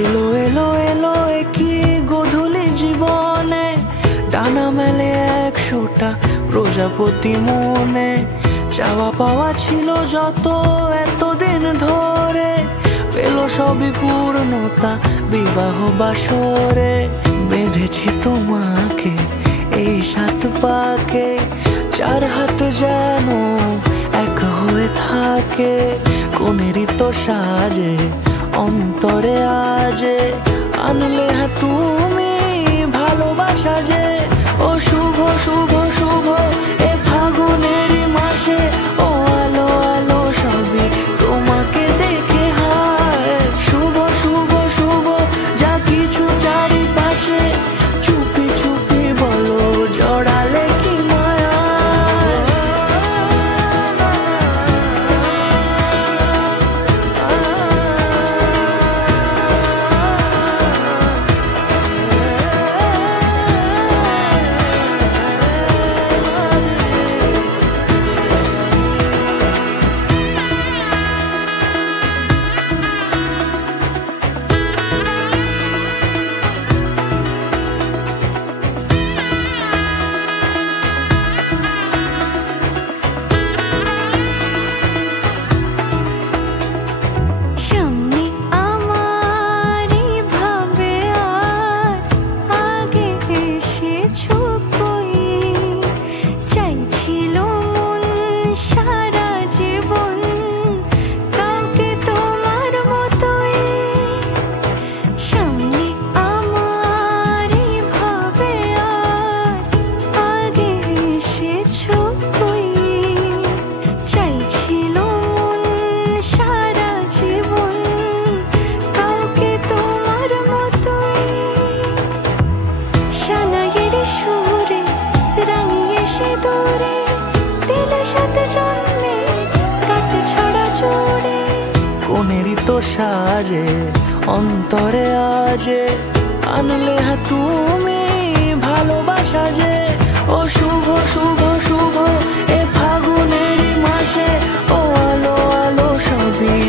এলো এলো এলো কি গোধূলি জীবনে, ডানা মেলে 100টা প্রজাপতি মনে। চাওয়া পাওয়া ছিল যত এতদিন ধরে, পেল সবই পূর্ণতা বিবাহ বাসরে। বেঁধেছি তোমাকে এই 7 পাকে, 4 হাত যেন এক হয়ে থাকে। কোনেরই তো সাজে অন্তরে আজে, আনলে তুমি ভালোবাসা যে। ও শুভ শুভ শুভ এ ফাগুনেরই মাসে, ও আলো আলো সবই তোমাকে দেখে হায়। শুভ শুভ শুভ যা কিছু চারিপাশে, চুপি চুপি বলো জড়ালে কি মায়া। কোনেরই তো সাজে অন্তরে আজে, আনলে তুমি ভালোবাসা যে। ও শুভ শুভ শুভ এ ফাগুনেরই মাসে, ও আলো আলো সবই